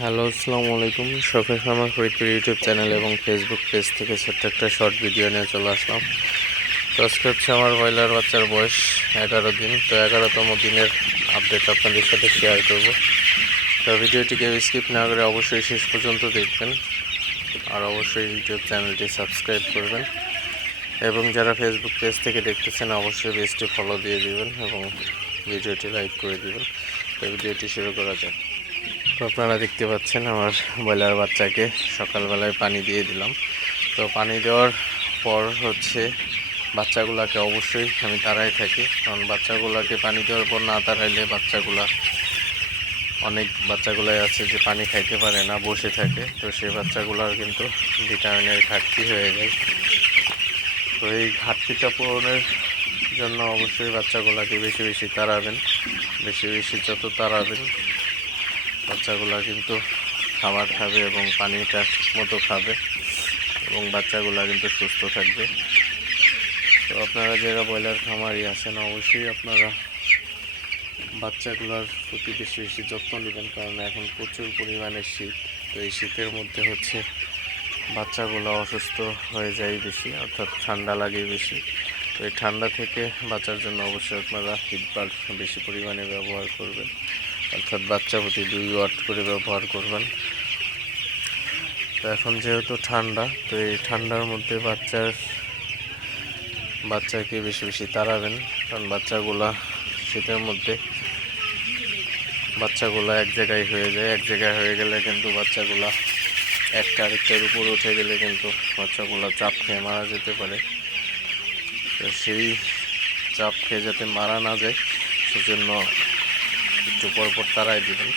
Hello, আসসালামু আলাইকুম। শফিক আমার ফরিদপুর ইউটিউব চ্যানেল এবং ফেসবুক পেজ থেকে ছোট্ট একটা শর্ট ভিডিও নিয়ে চলে আসলাম। তো আজকে হচ্ছে আমার ব্রয়লার বাচ্চার বয়স এগারো দিন। তো এগারোতম দিনের আপডেট আপনাদের সাথে শেয়ার করব। তো ভিডিওটিকে স্কিপ না করে অবশ্যই শেষ পর্যন্ত দেখবেন। আর অবশ্যই ইউটিউব চ্যানেলটি সাবস্ক্রাইব করবেন। এবং যারা ফেসবুক পেজ থেকে দেখতেছেন, অবশ্যই পেজটি ফলো দিয়ে দিবেন এবং ভিডিওটি লাইক করে দিবেন। তো ভিডিওটি শুরু করা যাক। তো আপনারা দেখতে পাচ্ছেন আমার ব্রয়লার বাচ্চাকে সকালবেলায় পানি দিয়ে দিলাম। তো পানি দেওয়ার পর হচ্ছে বাচ্চাগুলোকে অবশ্যই আমি তাড়াই থাকি। কারণ বাচ্চাগুলোকে পানি দেওয়ার পর না তাড়াইলে বাচ্চাগুলা অনেক বাচ্চাগুলাই আছে যে পানি খাইতে পারে না, বসে থাকে। তো সেই বাচ্চাগুলোর কিন্তু ভিটামিনের ঘাটতি হয়ে যায়। তো এই ঘাটতিটা পূরণের জন্য অবশ্যই বাচ্চাগুলোকে বেশি বেশি তাড়াবেন। বেশি বেশি যত তাড়াবেন বাচ্চাগুলো কিন্তু খাবার খাবে এবং পানিটা মতো খাবে এবং বাচ্চাগুলো কিন্তু সুস্থ থাকবে। তো আপনারা যারা ব্রয়লার খামারি আছেন, অবশ্যই আপনারা বাচ্চাগুলোর প্রতি বেশি বেশি যত্ন নেবেন, কারণ এখন প্রচুর পরিমাণে শীত। তো এই শীতের মধ্যে হচ্ছে বাচ্চাগুলো অসুস্থ হয়ে যায় বেশি, অর্থাৎ ঠান্ডা লাগে বেশি। তো এই ঠান্ডা থেকে বাঁচার জন্য অবশ্যই আপনারা হিট বাল্ব বেশি পরিমাণে ব্যবহার করবেন। অর্থাৎ বাচ্চা প্রতি দুই ওয়াট করে ব্যবহার করবেন। তো এখন যেহেতু ঠান্ডা, তো এই ঠান্ডার মধ্যে বাচ্চার, বাচ্চাকে বেশি বেশি তাড়াবেন। কারণ বাচ্চাগুলা শীতের মধ্যে, বাচ্চাগুলা এক জায়গায় হয়ে যায়। এক জায়গায় হয়ে গেলে কিন্তু বাচ্চাগুলা একটা আরেকটার উপর উঠে গেলে কিন্তু বাচ্চাগুলো চাপ খেয়ে মারা যেতে পারে। তো সেই চাপ খেয়ে যাতে মারা না যায়, সেজন্য একটু পর পর তাড়াই দিবেন।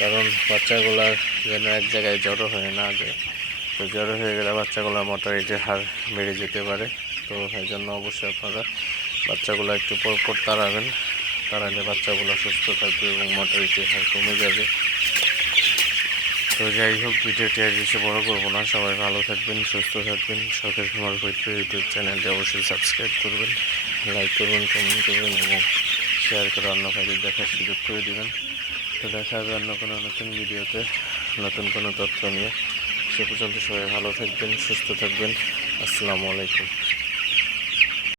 কারণ বাচ্চাগুলার যেন এক জায়গায় জড়ো হয়ে না যায়। তো জড়ো হয়ে গেলে বাচ্চাগুলোর মর্টালিটির হার বেড়ে যেতে পারে। তো এই জন্য অবশ্যই আপনারা বাচ্চাগুলো একটু পর পর তাড়াবেন। তাড়ালে বাচ্চাগুলো সুস্থ থাকবে এবং মর্টালিটির হার কমে যাবে। তো যাই হোক, ভিডিওটি আর বেশি বড় করব না। সবাই ভালো থাকবেন, সুস্থ থাকবেন। শখের কুমার কৈত্র ইউটিউব চ্যানেলটি অবশ্যই সাবস্ক্রাইব করবেন, লাইক করবেন কমেন্ট করবেন এবং শেয়ার করে অন্য ভাইদের দেখার সুযোগ করে দেবেন। তো দেখা হবে অন্য কোনো নতুন ভিডিওতে, নতুন কোনো তথ্য নিয়ে। সে পর্যন্ত সবাই ভালো থাকবেন, সুস্থ থাকবেন। আসসালামু আলাইকুম।